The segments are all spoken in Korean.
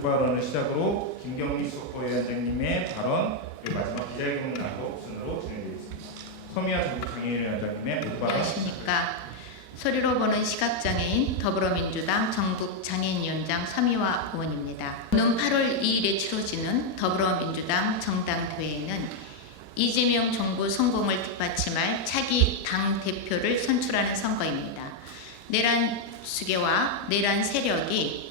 모두 발언을 시작으로 김경미 수석부위원장님의 발언, 그리고 마지막 기자회견 나도 순으로 진행되겠습니다. 서미아 전국장애인위원장님의 모두 발언. 안녕하십니까. 소리로 보는 시각장애인 더불어민주당 전국장애인위원장 서미화 의원입니다. 오는 8월 2일에 치러지는 더불어민주당 정당대회에는 이재명 정부 성공을 뒷받침할 차기 당대표를 선출하는 선거입니다. 내란 수계와 내란 세력이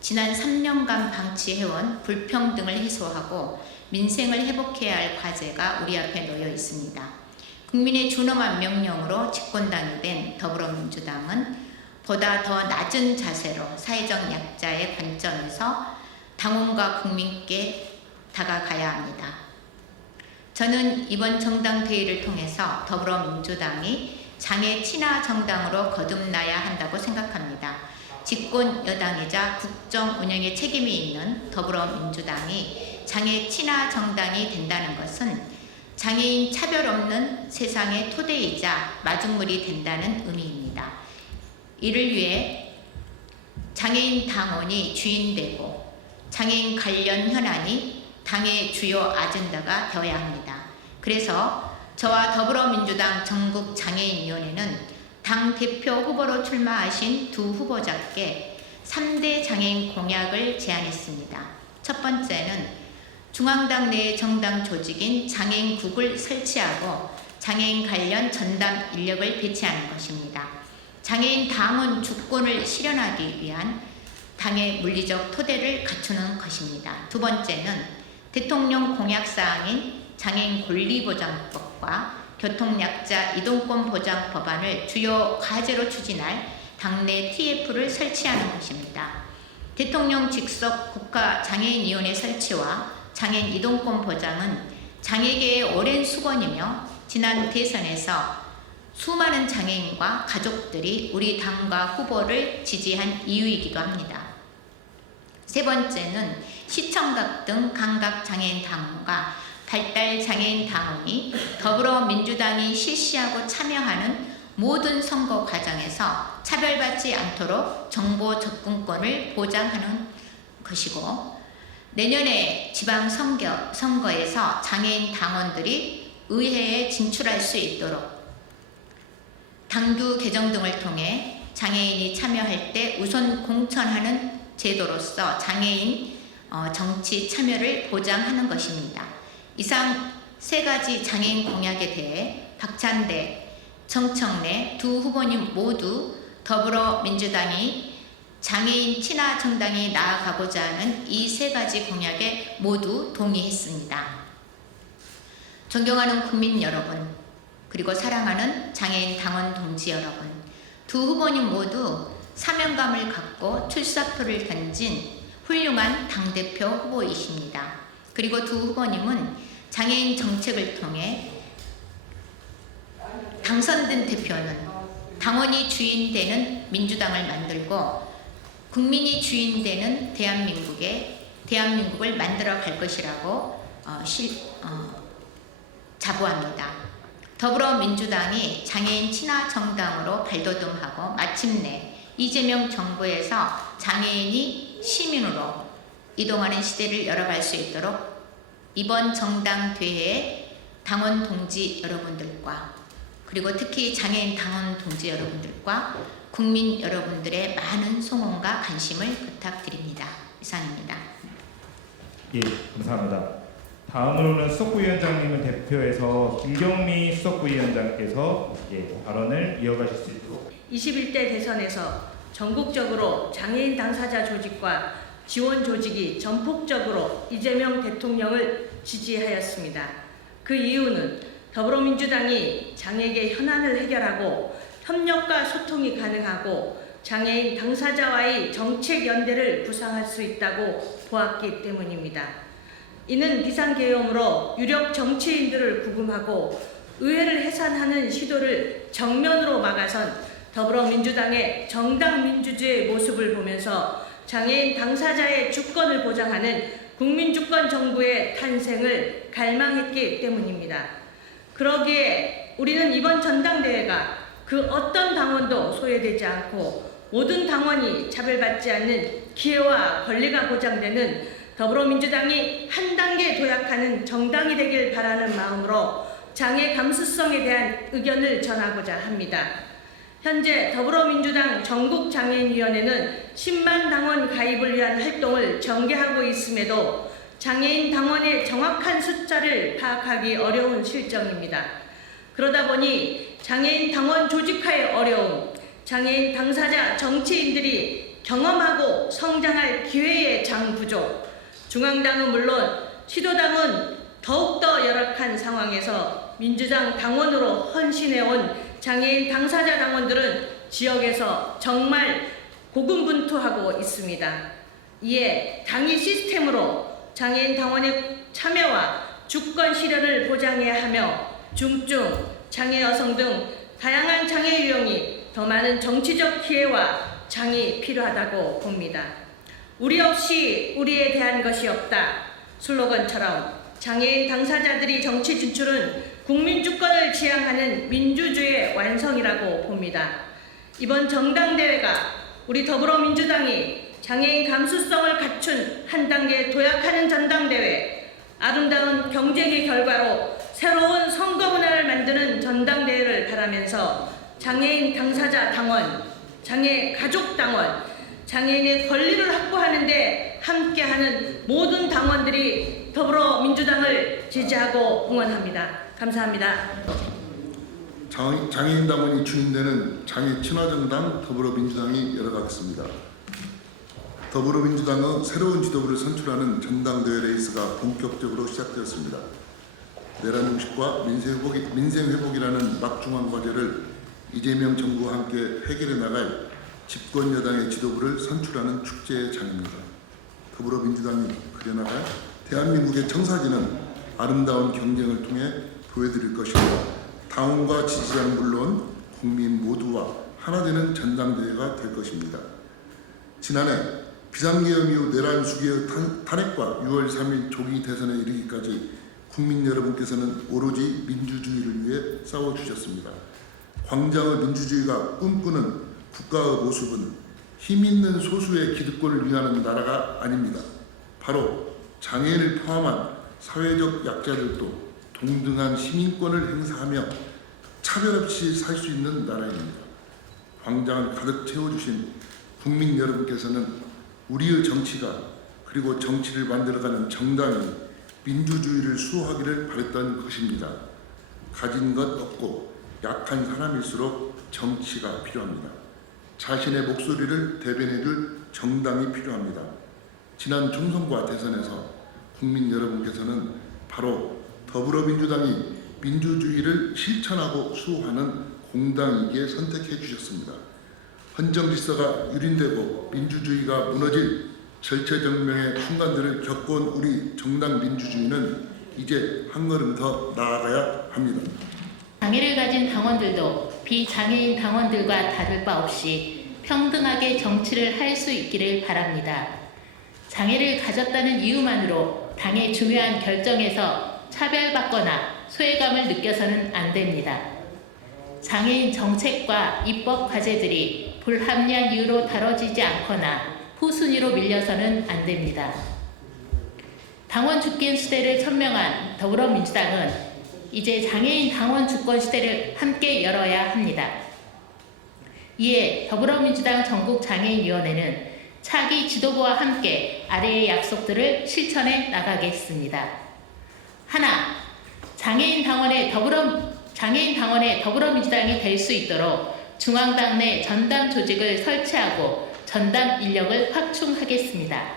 지난 3년간 방치해온 불평등을 해소하고 민생을 회복해야 할 과제가 우리 앞에 놓여 있습니다. 국민의 준엄한 명령으로 집권당이 된 더불어민주당은 보다 더 낮은 자세로 사회적 약자의 관점에서 당원과 국민께 다가가야 합니다. 저는 이번 정당대회를 통해서 더불어민주당이 장애 친화 정당으로 거듭나야 한다고 생각합니다. 집권 여당이자 국정 운영에 책임이 있는 더불어민주당이 장애 친화 정당이 된다는 것은 장애인 차별 없는 세상의 토대이자 마중물이 된다는 의미입니다. 이를 위해 장애인 당원이 주인되고 장애인 관련 현안이 당의 주요 아젠다가 되어야 합니다. 그래서 저와 더불어민주당 전국장애인위원회는 당대표 후보로 출마하신 두 후보자께 3대 장애인 공약을 제안했습니다. 첫 번째는 중앙당 내 정당 조직인 장애인국을 설치하고 장애인 관련 전담 인력을 배치하는 것입니다. 장애인 당원 주권을 실현하기 위한 당의 물리적 토대를 갖추는 것입니다. 두 번째는 대통령 공약사항인 장애인 권리보장법과 교통약자 이동권 보장 법안을 주요 과제로 추진할 당내 TF를 설치하는 것입니다. 대통령 직속 국가장애인위원회 설치와 장애인 이동권 보장은 장애계의 오랜 수건이며 지난 대선에서 수많은 장애인과 가족들이 우리 당과 후보를 지지한 이유이기도 합니다. 세 번째는 시청각 등 감각 장애인 당원과 발달 장애인 당원이 더불어민주당이 실시하고 참여하는 모든 선거 과정에서 차별받지 않도록 정보 접근권을 보장하는 것이고, 내년에 지방선거에서 장애인 당원들이 의회에 진출할 수 있도록 당규 개정 등을 통해 장애인이 참여할 때 우선 공천하는 제도로서 장애인 정치 참여를 보장하는 것입니다. 이상 세 가지 장애인 공약에 대해 박찬대, 정청래 두 후보님 모두 더불어민주당이 장애인 친화 정당이 나아가고자 하는 이 세 가지 공약에 모두 동의했습니다. 존경하는 국민 여러분, 그리고 사랑하는 장애인 당원 동지 여러분, 두 후보님 모두 사명감을 갖고 출사표를 던진 훌륭한 당대표 후보이십니다. 그리고 두 후보님은 장애인 정책을 통해 당선된 대표는 당원이 주인되는 민주당을 만들고 국민이 주인되는 대한민국을 만들어 갈 것이라고 자부합니다. 더불어민주당이 장애인 친화 정당으로 발돋움하고 마침내 이재명 정부에서 장애인이 시민으로 이동하는 시대를 열어갈 수 있도록 이번 정당대회에 당원 동지 여러분들과 그리고 특히 장애인 당원 동지 여러분들과 국민 여러분들의 많은 송원과 관심을 부탁드립니다. 이상입니다. 예, 감사합니다. 다음으로는 수석부위원장님을 대표해서 김경미 수석부위원장께서 발언을 이어가실 수 있도록. 21대 대선에서 전국적으로 장애인 당사자 조직과 지원 조직이 전폭적으로 이재명 대통령을 지지하였습니다. 그 이유는 더불어민주당이 장애계 현안을 해결하고 협력과 소통이 가능하고 장애인 당사자와의 정책 연대를 구상할 수 있다고 보았기 때문입니다. 이는 비상계엄으로 유력 정치인들을 구금하고 의회를 해산하는 시도를 정면으로 막아선 더불어민주당의 정당민주주의 모습을 보면서 장애인 당사자의 주권을 보장하는 국민주권 정부의 탄생을 갈망했기 때문입니다. 그러기에 우리는 이번 전당대회가 그 어떤 당원도 소외되지 않고 모든 당원이 차별받지 않는 기회와 권리가 보장되는 더불어민주당이 한 단계 도약하는 정당이 되길 바라는 마음으로 장애 감수성에 대한 의견을 전하고자 합니다. 현재 더불어민주당 전국장애인위원회는 10만 당원 가입을 위한 활동을 전개하고 있음에도 장애인 당원의 정확한 숫자를 파악하기 어려운 실정입니다. 그러다 보니 장애인 당원 조직화의 어려움, 장애인 당사자 정치인들이 경험하고 성장할 기회의 장 부족, 중앙당은 물론 시도당은 더욱더 열악한 상황에서 민주당 당원으로 헌신해온 장애인 당사자 당원들은 지역에서 정말 고군분투하고 있습니다. 이에 당위 시스템으로 장애인 당원의 참여와 주권 실현을 보장해야 하며 중증, 장애 여성 등 다양한 장애 유형이 더 많은 정치적 기회와 장이 필요하다고 봅니다. 우리 없이 우리에 대한 것이 없다 슬로건처럼 장애인 당사자들이 정치 진출은 국민 주권을 지향하는 민주주의의 완성이라고 봅니다. 이번 정당대회가 우리 더불어민주당이 장애인 감수성을 갖춘 한 단계 도약하는 전당대회, 아름다운 경쟁의 결과로 새로운 선거 문화를 만드는 전당대회를 바라면서 장애인 당사자 당원, 장애 가족 당원, 장애인의 권리를 확보하는 데 함께하는 모든 당원들이 더불어민주당을 지지하고 응원합니다. 감사합니다. 장애인 당원이 추진되는 장애 친화정당 더불어민주당이 열어가겠습니다. 더불어민주당은 새로운 지도부를 선출하는 전당대회 레이스가 본격적으로 시작되었습니다. 내란 종식과 민생 회복이라는 막중한 과제를 이재명 정부와 함께 해결해 나갈 집권 여당의 지도부를 선출하는 축제의 장입니다. 더불어민주당이 그려나갈 대한민국의 청사진은 아름다운 경쟁을 통해 보여드릴 것이고 당원과 지지자는 물론 국민 모두와 하나 되는 전당대회가 될 것입니다. 지난해 비상계엄 이후 내란 수개의 탄핵과 6월 3일 조기 대선에 이르기까지 국민 여러분께서는 오로지 민주주의를 위해 싸워주셨습니다. 광장의 민주주의가 꿈꾸는 국가의 모습은 힘있는 소수의 기득권을 위하는 나라가 아닙니다. 바로 장애인을 포함한 사회적 약자들도 동등한 시민권을 행사하며 차별 없이 살 수 있는 나라입니다. 광장을 가득 채워주신 국민 여러분께서는 우리의 정치가 그리고 정치를 만들어가는 정당이 민주주의를 수호하기를 바랬던 것입니다. 가진 것 없고 약한 사람일수록 정치가 필요합니다. 자신의 목소리를 대변해줄 정당이 필요합니다. 지난 총선과 대선에서 국민 여러분께서는 바로 더불어민주당이 민주주의를 실천하고 수호하는 공당이기에 선택해 주셨습니다. 헌정 질서가 유린되고 민주주의가 무너질 절체절명의 순간들을 겪어온 우리 정당 민주주의는 이제 한 걸음 더 나아가야 합니다. 장애를 가진 당원들도 비장애인 당원들과 다를 바 없이 평등하게 정치를 할 수 있기를 바랍니다. 장애를 가졌다는 이유만으로 당의 중요한 결정에서 차별받거나 소외감을 느껴서는 안 됩니다. 장애인 정책과 입법 과제들이 불합리한 이유로 다뤄지지 않거나 후순위로 밀려서는 안 됩니다. 당원 주권 시대를 천명한 더불어민주당은 이제 장애인 당원 주권 시대를 함께 열어야 합니다. 이에 더불어민주당 전국장애인위원회는 차기 지도부와 함께 아래의 약속들을 실천해 나가겠습니다. 하나, 장애인 당원의 더불어민주당이 될 수 있도록 중앙당 내 전담 조직을 설치하고 전담 인력을 확충하겠습니다.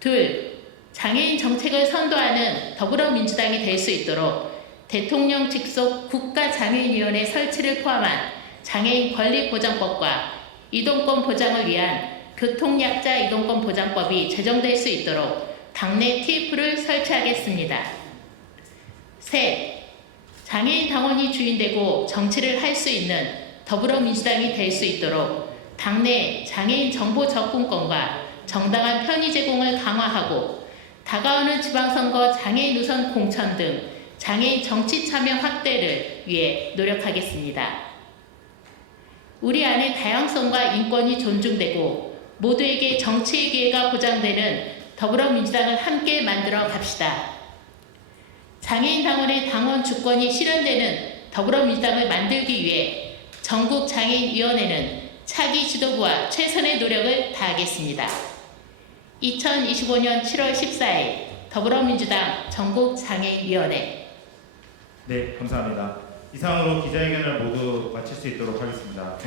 둘, 장애인 정책을 선도하는 더불어민주당이 될 수 있도록 대통령 직속 국가장애인위원회 설치를 포함한 장애인 권리보장법과 이동권 보장을 위한 교통약자 이동권 보장법이 제정될 수 있도록 당내 TF를 설치하겠습니다. 셋, 장애인 당원이 주인되고 정치를 할 수 있는 더불어민주당이 될 수 있도록 당내 장애인 정보 접근권과 정당한 편의 제공을 강화하고 다가오는 지방선거 장애인 우선 공천 등 장애인 정치 참여 확대를 위해 노력하겠습니다. 우리 안의 다양성과 인권이 존중되고 모두에게 정치의 기회가 보장되는 더불어민주당을 함께 만들어 갑시다. 장애인 당원의 당원 주권이 실현되는 더불어민주당을 만들기 위해 전국장애인위원회는 차기 지도부와 최선의 노력을 다하겠습니다. 2025년 7월 14일 더불어민주당 전국장애인위원회. 네, 감사합니다. 이상으로 기자회견을 모두 마칠 수 있도록 하겠습니다.